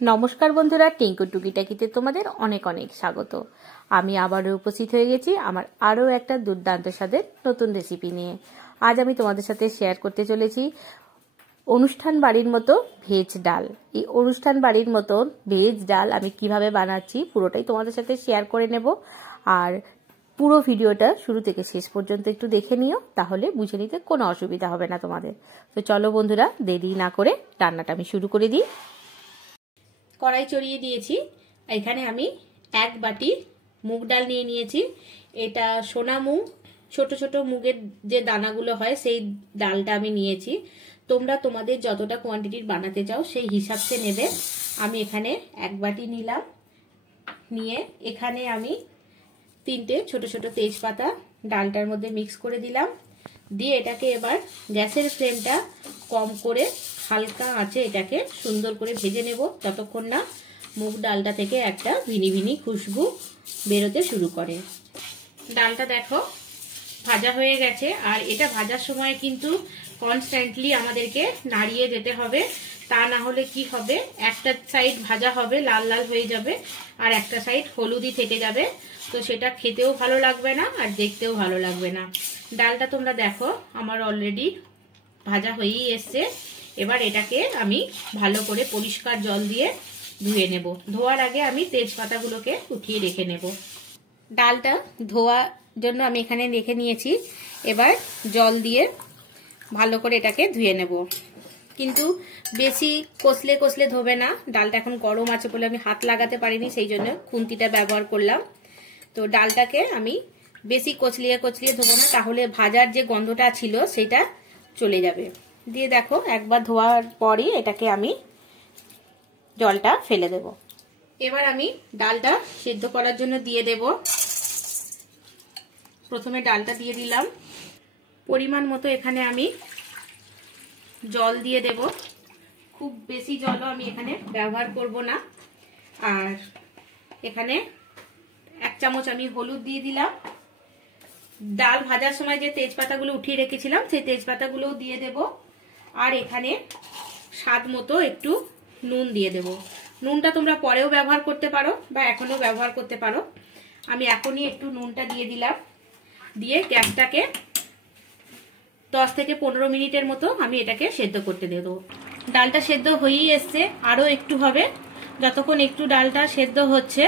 নমস্কার বন্ধুরা, টিঙ্কু টুকিটাকিতে তোমাদের অনেক অনেক স্বাগত। আমি আবারও উপস্থিত হয়ে গেছি আমার আরও একটা দুর্দান্ত স্বাদের নতুন রেসিপি নিয়ে। আজ আমি তোমাদের সাথে শেয়ার করতে চলেছি অনুষ্ঠান বাড়ির মতো ভেজ ডাল। এই অনুষ্ঠান বাড়ির মতো ভেজ ডাল আমি কিভাবে বানাচ্ছি পুরোটাই তোমাদের সাথে শেয়ার করে নেব। আর পুরো ভিডিওটা শুরু থেকে শেষ পর্যন্ত একটু দেখে নিও, তাহলে বুঝে নিতে কোনো অসুবিধা হবে না তোমাদের। তো চলো বন্ধুরা, দেরি না করে রান্নাটা আমি শুরু করে দিই। কড়াই চড়িয়ে দিয়েছি। এখানে আমি এক বাটি মুগ ডাল নিয়ে নিয়েছি। এটা সোনা মুগ, ছোট ছোট মুগের যে দানাগুলো হয় সেই ডালটা আমি নিয়েছি। তোমরা তোমাদের যতটা কোয়ান্টিটির বানাতে চাও সেই হিসাবতে নেবে। আমি এখানে এক বাটি নিলাম। নিয়ে এখানে আমি 3টে ছোট ছোট তেজপাতা ডালটার মধ্যে মিক্স করে দিলাম। দিয়ে এটাকে এবার গ্যাসের ফ্লেমটা কম করে হালকা আঁচে এটাকে সুন্দর করে ভেজে নেব, যতক্ষণ না মুগ ডালটা থেকে একটা ভিনি ভিনি খুশবু বেরোতে শুরু করে। ডালটা দেখো ভাজা হয়ে গেছে। আর এটা ভাজার সময় কিন্তু কনস্ট্যান্টলি আমাদেরকে নাড়িয়ে যেতে হবে, তা না হলে কি হবে, একটা সাইড ভাজা হবে লাল লাল হয়ে যাবে আর একটা সাইড হলুদি থেকে যাবে। তো সেটা খেতেও ভালো লাগবে না আর দেখতেও ভালো লাগবে না। ডালটা তোমরা দেখো আমার অলরেডি ভাজা হয়েই এসছে। এবার এটাকে আমি ভালো করে পরিষ্কার জল দিয়ে ধুয়ে নেব। ধোয়ার আগে আমি তেজপাতাগুলোকে উঠিয়ে রেখে নেব। ডালটা ধোয়ার জন্য আমি এখানে রেখে নিয়েছি। এবার জল দিয়ে ভালো করে এটাকে ধুয়ে নেব, কিন্তু বেশি কষলে কষলে ধোবে না। ডালটা এখন গরম আছে বলে আমি হাত লাগাতে পারিনি, সেই জন্য খুন্তিটা ব্যবহার করলাম। তো ডালটাকে আমি বেশি কচলিয়ে কচলিয়ে ধোবো না, তাহলে ভাজার যে গন্ধটা ছিল সেটা চলে যাবে। দিয়ে দেখো একবার ধোয়ার পরই এটাকে আমি জলটা ফেলে দেব। এবার আমি ডালটা সিদ্ধ করার জন্য দিয়ে দেব। প্রথমে ডালটা দিয়ে দিলাম। পরিমাণ মতো এখানে আমি জল দিয়ে দেব। খুব বেশি জলও আমি এখানে ব্যবহার করব না। আর এখানে 1 চামচ আমি হলুদ দিয়ে দিলাম। ডাল ভাজার সময় যে তেজপাতাগুলো উঠিয়ে রেখেছিলাম সেই তেজপাতাগুলোও দিয়ে দেব। আর এখানে স্বাদ মতো একটু নুন দিয়ে দেব। নুনটা তোমরা পরেও ব্যবহার করতে পারো বা এখনো ব্যবহার করতে পারো। আমি এখনই একটু নুনটা দিয়ে দিলাম। দিয়ে গ্যাসটাকে 10 থেকে 15 মিনিটের মতো আমি এটাকে সেদ্ধ করতে দেবো। ডালটা সেদ্ধ হয়েই এসছে, আরও একটু হবে। যতক্ষণ একটু ডালটা সেদ্ধ হচ্ছে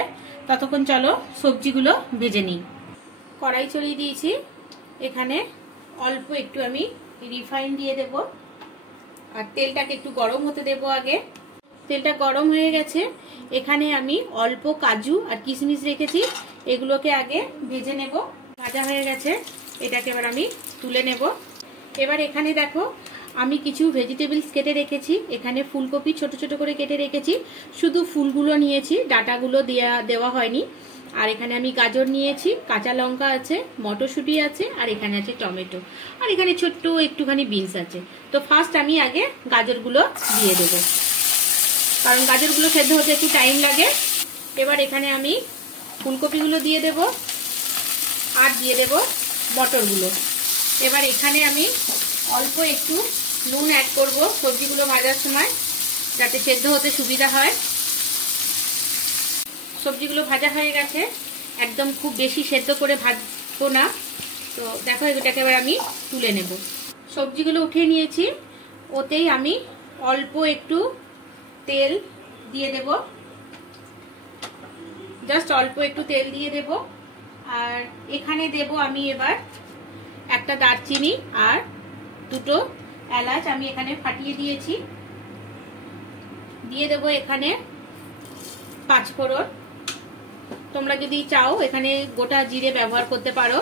ততক্ষণ চলো সবজিগুলো ভেজে নিই। কড়াই চড়িয়ে দিয়েছি। এখানে অল্প একটু আমি রিফাইন দিয়ে দেব। আর তেলটাকে একটু গরম হতে দেব আগে। তেলটা গরম হয়ে গেছে। এখানে আমি অল্প কাজু আর কিশমিশ রেখেছি, এগুলোকে আগে ভেজে নেব। ভাজা হয়ে গেছে, এটাকে এবার আমি তুলে নেব। এবার এখানে দেখো আমি কিছু ভেজিটেবলস কেটে রেখেছি। এখানে ফুলকপি ছোট ছোট করে কেটে রেখেছি, শুধু ফুলগুলো নিয়েছি, ডাটাগুলো দেওয়া হয়নি। আর এখানে আমি গাজর নিয়েছি, কাঁচা লঙ্কা আছে, মটরশুঁটি আছে, আর এখানে আছে টমেটো, আর এখানে ছোট্ট একটুখানি বিনস আছে। তো ফার্স্ট আমি আগে গাজরগুলো দিয়ে দেব, কারণ গাজরগুলো সেদ্ধ হতে একটু টাইম লাগে। এবার এখানে আমি ফুলকপিগুলো দিয়ে দেব আর দিয়ে দেব মটরগুলো। এবার এখানে আমি অল্প একটু নুন অ্যাড করব সবজিগুলো ভাজার সময়, যাতে সেদ্ধ হতে সুবিধা হয়। সবজিগুলো ভাজা হয়ে গেছে, একদম খুব বেশি সেদ্ধ করে ভাজবো না। তো দেখো এটাকে এবার আমি তুলে নেব। সবজিগুলো উঠিয়ে নিয়েছি, ওতেই আমি অল্প একটু তেল দিয়ে দেব। জাস্ট অল্প একটু তেল দিয়ে দেব। আর এখানে দেব আমি এবার একটা দারচিনি আর 2টো এলাচ আমি এখানে ফাটিয়ে দিয়েছি। দিয়ে দেব এখানে 5 ফোড়ন। তোমরা যদি চাও এখানে গোটা জিরে ব্যবহার করতে পারো।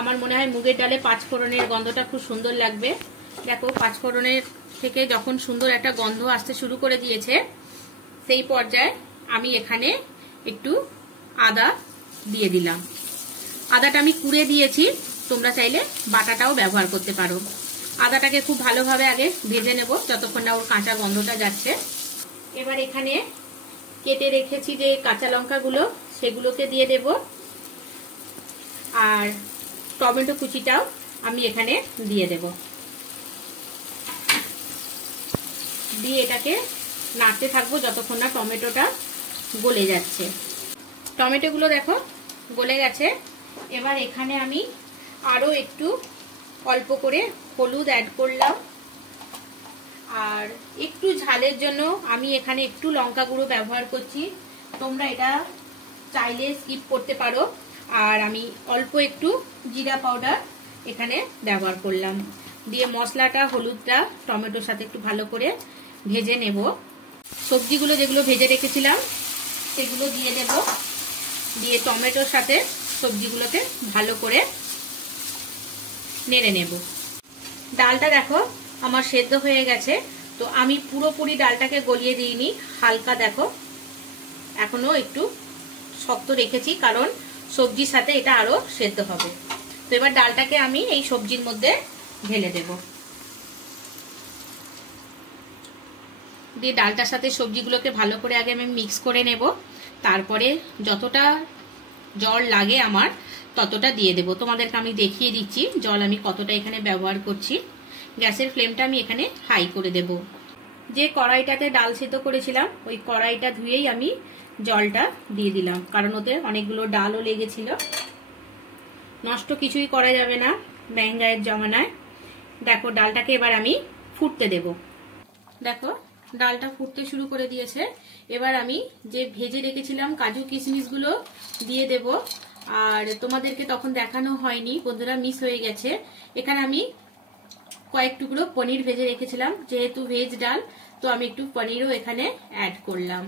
আমার মনে হয় মুগের ডালে 5 ফোড়নের গন্ধটা খুব সুন্দর লাগবে। দেখো 5 ফোড়নের থেকে যখন সুন্দর একটা গন্ধ আসতে শুরু করে দিয়েছে, সেই পর্যায়ে আমি এখানে একটু আদা দিয়ে দিলাম। আদাটা আমি কুড়ে দিয়েছি, তোমরা চাইলে বাটাটাও ব্যবহার করতে পারো। আদাটাকে খুব ভালোভাবে আগে ভেজে নেব যতক্ষণ না ওর কাঁচা গন্ধটা যাচ্ছে। এবার এখানে কেটে রেখেছি যে কাঁচা লঙ্কাগুলো, সেগুলোকে দিয়ে দেব। আর টমেটো কুচিটাও আমি এখানে দিয়ে দেব। দিয়ে এটাকে নাড়তে থাকবো যতক্ষণ না টমেটোটা গলে যাচ্ছে। টমেটোগুলো দেখো গলে গেছে। এবার এখানে আমি আরো একটু অল্প করে হলুদ অ্যাড করলাম, আর একটু ঝালের জন্য আমি এখানে একটু লঙ্কা গুঁড়ো ব্যবহার করছি। তোমরা এটা চাইলে স্কিপ করতে পারো। আর আমি অল্প একটু জিরা পাউডার এখানে ব্যবহার করলাম। দিয়ে মশলাটা, হলুদটা টমেটোর সাথে একটু ভালো করে ভেজে নেব। সবজিগুলো যেগুলো ভেজে রেখেছিলাম সেগুলো দিয়ে দেব। দিয়ে টমেটোর সাথে সবজিগুলোকে ভালো করে নেড়ে নেব। ডালটা দেখো আমার সেদ্ধ হয়ে গেছে। তো আমি পুরোপুরি ডালটাকে গলিয়ে দিইনি, হালকা দেখো এখনো একটু শক্ত রেখেছি, কারণ সবজির সাথে এটা আরো সেদ্ধ হবে। তো এবার ডালটাকে আমি এই সবজির মধ্যে ঢেলে দেব। দিয়ে ডালটার সাথে সবজিগুলোকে ভালো করে আগে আমি মিক্স করে নেব। তারপরে যতটা জল লাগে আমার ততটা দিয়ে দেব। তোমাদেরকে আমি দেখিয়ে দিচ্ছি জল আমি কতটা এখানে ব্যবহার করছি। গ্যাসের ফ্লেমটা আমি এখানে হাই করে দেব। যে কড়াইটাতে ডাল সেদ্ধ করেছিলাম ওই কড়াইটা ধুয়েই আমি জলটা দিয়ে দিলাম, কারণ ওতে অনেকগুলো ডালও লেগেছিল। নষ্ট কিছুই করা যাবে না মেহেঙ্গাইয়ের জমানায়। দেখো ডালটাকে এবার আমি ফুটতে দেব। দেখো ডালটা ফুটতে শুরু করে দিয়েছে। এবার আমি যে ভেজে রেখেছিলাম কাজু কিশমিশগুলো দিয়ে দেব। আর তোমাদেরকে তখন দেখানো হয়নি বন্ধুরা, মিস হয়ে গেছে। এখানে আমি কয়েক টুকরো পনির ভেজে রেখেছিলাম, যেহেতু ভেজ ডাল তো আমি একটু পনিরও এখানে অ্যাড করলাম।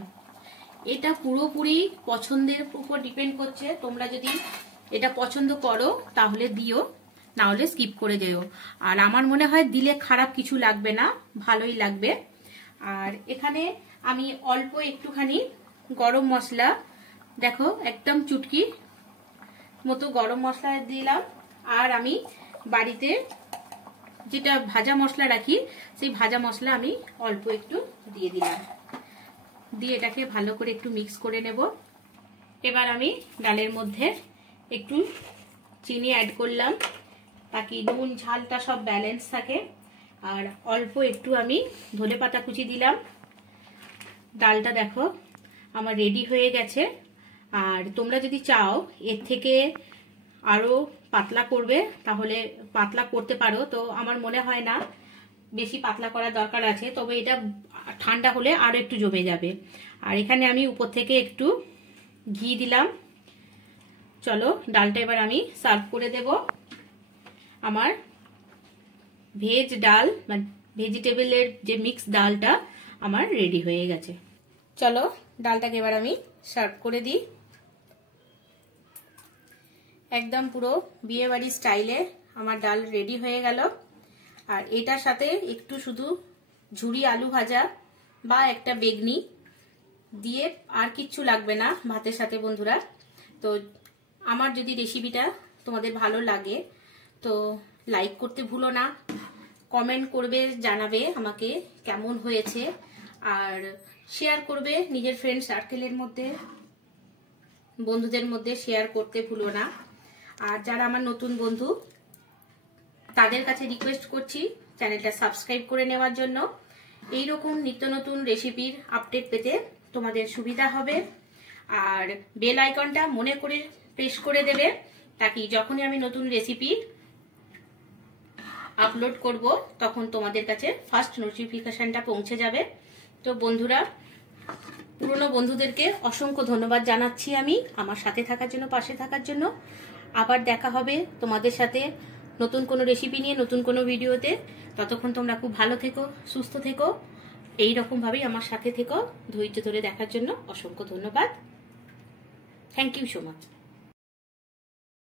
এটা পুরোপুরি পছন্দের উপর ডিপেন্ড করছে। তোমরা যদি এটা পছন্দ করো তাহলে দিও, না হলে স্কিপ করে যেও। আর আমার মনে হয় দিলে খারাপ কিছু লাগবে না, ভালোই লাগবে। আর এখানে আমি অল্প একটুখানি গরম মশলা, দেখো একদম চুটকি মতো গরম মশলা দিলাম। আর আমি বাড়িতে যেটা ভাজা মশলা রাখি সেই ভাজা মশলা আমি অল্প একটু দিয়ে দিলাম। দিয়ে এটাকে ভালো করে একটু মিক্স করে নেব। এবার আমি ডালের মধ্যে একটু চিনি অ্যাড করলাম, তাকি নুন ঝালটা সব ব্যালেন্স থাকে। আর অল্প একটু আমি ধনেপাতা কুচি দিলাম। ডালটা দেখো আমার রেডি হয়ে গেছে। আর তোমরা যদি চাও এর থেকে আরো পাতলা করবে তাহলে পাতলা করতে পারো। তো আমার মনে হয় না বেশি পাতলা করার দরকার আছে, তবে এটা ঠান্ডা হলে আরো একটু জমে যাবে। আর এখানে আমি উপর থেকে একটু ঘি দিলাম। চলো ডালটা এবার আমি সার্ভ করে দেব। আমার ভেজ ডাল মানে ভেজিটেবলের যে মিক্স ডালটা আমার রেডি হয়ে গেছে। চলো ডালটাকে এবার আমি সার্ভ করে দিই। একদম পুরো বিয়ে বাড়ি স্টাইলে আমার ডাল রেডি হয়ে গেল। আর এটার সাথে একটু শুধু ঝুরি আলু ভাজা বা একটা বেগনি দিয়ে আর কিচ্ছু লাগবে না ভাতের সাথে বন্ধুরা। তো আমার যদি রেসিপিটা তোমাদের ভালো লাগে তো লাইক করতে ভুলো না, কমেন্ট করবে, জানাবে আমাকে কেমন হয়েছে। আর শেয়ার করবে নিজের ফ্রেন্ড সার্কেলের মধ্যে, বন্ধুদের মধ্যে শেয়ার করতে ভুলো না। আর যারা আমার নতুন বন্ধু তাদের কাছে রিকোয়েস্ট করছি চ্যানেলটা সাবস্ক্রাইব করে নেওয়ার জন্য। এইরকম নিত্য নতুন রেসিপির আপডেট পেতে তোমাদের সুবিধা হবে। আর বেল আইকনটা মনে করে প্রেস করে দেবে, তাকি যখনই আমি নতুন রেসিপি আপলোড করব তখন তোমাদের কাছে ফার্স্ট নোটিফিকেশনটা পৌঁছে যাবে। তো বন্ধুরা, পুরনো বন্ধুদেরকে অসংখ্য ধন্যবাদ জানাচ্ছি আমি আমার সাথে থাকার জন্য, পাশে থাকার জন্য। আবার দেখা হবে তোমাদের সাথে নতুন কোনো রেসিপি নিয়ে, নতুন কোনো ভিডিওতে। ততক্ষণ তোমরা খুব ভালো থেকো, সুস্থ থেকো। এইরকম ভাবেই আমার সাথে থেকো। ধৈর্য ধরে দেখার জন্য অসংখ্য ধন্যবাদ। Thank you so much.